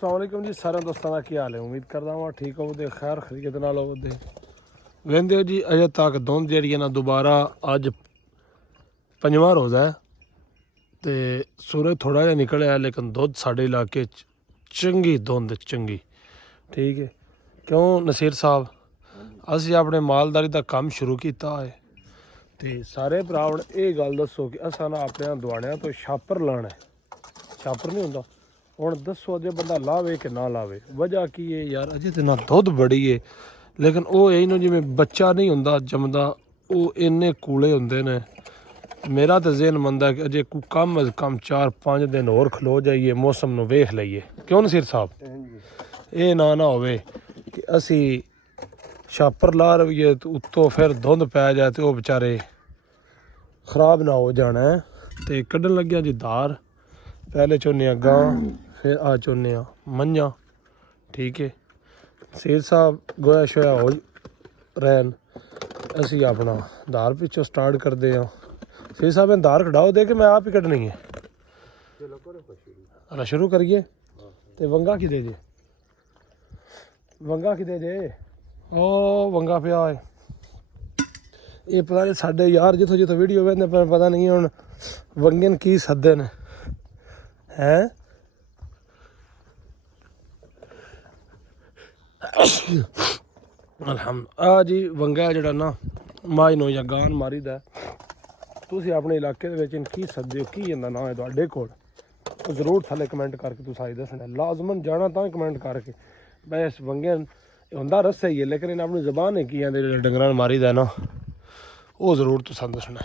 अस्सलामुअलैकुम जी सारे दोस्तों का क्या हाल है। उम्मीद करता हूँ ठीक होवो खैर खरीत नाल होवो वेंदे हो जी। अजे तक धुंध जी ना दोबारा अज पंजवां रोज़ा है तो सूरज थोड़ा जहा निकलिया लेकिन दुध साढ़े इलाके चंगी धुंध चंगी ठीक है। क्यों नसीर साहब असी अपने मालदारी का काम शुरू किया है तो सारे भरा हुण ये गल दसो कि असा ना अपने दुआणियां तो छापर लाना है। छापर नहीं होंदा हुण दसो अजे बंदा लावे कि ना लावे। वजह की है यार अजे तो ना दुध बड़ी है लेकिन वो यही ना जिमें बच्चा नहीं होंदा जमदा वो इन्ने कूले होंदे ने। मेरा तो जहन मनदा कि अजे कोई कम अज कम 4-5 दिन होर खलो जाइए मौसम नूं वेख लईए। क्यों नसीर साहब ये ना होवे कि असी छापर ला रहीए तो उत्तों फिर धुंध पै जाए तो वो बेचारे खराब ना हो जाना है। तो कड्ढन लग्या जी धार पहले चोने गां फिर आ चोने मझां ठीक है। नसीर साहब गोया शोया हो रैन असी अपना धार पिछों स्टार्ट करते हैं। नसीर साहब ने धार कढ़ाओ दे कि मैं आप ही कढ़नी है। अला शुरू करिए तो वंगा कि दे जे वंगा कि दे जे ओ वंगा पिया है ये पता नहीं साढ़े यार जिथों जिथों वीडियो वेंदे पर पता नहीं हुण वंगन की सदे ने हैं। अलहमद आ जी वंगा जिहड़ा ना माई नो या गान मारी दा तुसीं अपने इलाके दे विच की सददे हो की इहदा नाम है तुहाडे कोल जरूर थल्ले कमेंट करके तुस आई दसना लाजमन जाना तां कमेंट करके भाई इस वंगे होंदा रस्सा ही है लेकिन इन्हें अपनी जबान है की आंदे जेह्ड़े डंगरां मारी दा ना वो जरूर तुसां दसना।